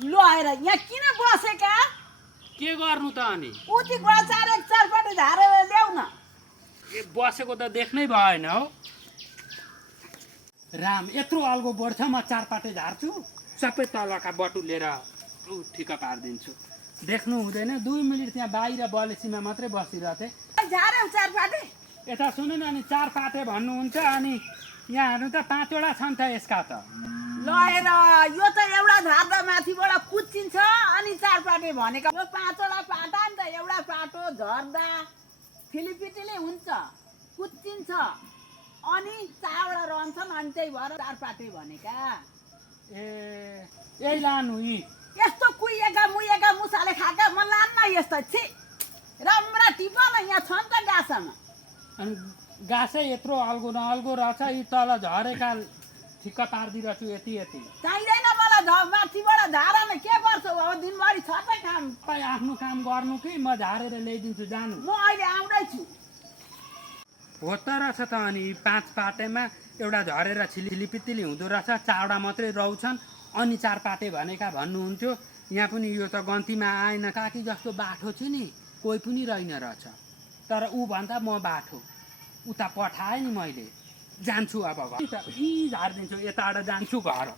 लएर यहाँ किन बसेका? के गर्नु त अनि? उति गचार एक चारपट्टि झारेर ल्याउ न। ए बसेको त देख्नै भएन हो। राम यत्रो अल्गो बढ्छ म चारपाटे झार्छु, सबै तलका बटुलेर ठिक्क पारिदिन्छु। देख्नु हुँदैन, 2 मिनट त्यहाँ बाहिर बलेसीमा मात्रै बसिरहेथे। झार्यौ चारपाटे? यता सुन्नु न, अनि 4 पाटे भन्नुहुन्छ, अनि यहाँ हेर्नु त 5 वटा छन् त यसका त। लएर यो त एउटा झार्दा माथिबाट कुच्चिन्छ अनि चारपाटे भनेको। यो 5 वटा पाटा नि त, एउटा पाटो झर्दा फिलिपिटिले हुन्छ, कुच्चिन्छ अनि 4 वटा रहन्छन्, अनि त्यही भएर चारपाटे भनेका। ए यही लानु यी यस्तो कुहिएका मुहिएका मुसाले खाएका म लान्न यस्तो। छि राम्रा टिप न, यहाँ छन् त गाँसमा। अनि गाँसै यत्रो अल्गो न अल्गो रहेछ, यी तल झरेका ठिक्क पारिदिरहेछु यति यति। चाहिँदैन मलाई, माथिबाट झार न, के गर्छौ अब दिनभरि छ त काम। तपाईँ आफ्नो काम गर्नु कि म झारेर ल्याइदिन्छु, जानु। म अहिले आउँदैछु। हो त रहेछ त, अनि 5 पाटेमा एउटा झरेर छिलिपितिली हुँदो रहेछ, 4 वटा मात्रै रहन्छन्, अनि 4 पाटे भनेका भन्नुहुन्थ्यो। यहाँ पनि यो त गन्तीमा आएन, काकी जस्तो बाठो छु नि, कोही पनि रहेन रहेछ। तर ऊ भन्दा म बाठो, उता पठाएँ नि मैले। जान्छु अब घर, यी झारिदिन्छु, यताबाट जान्छु घर।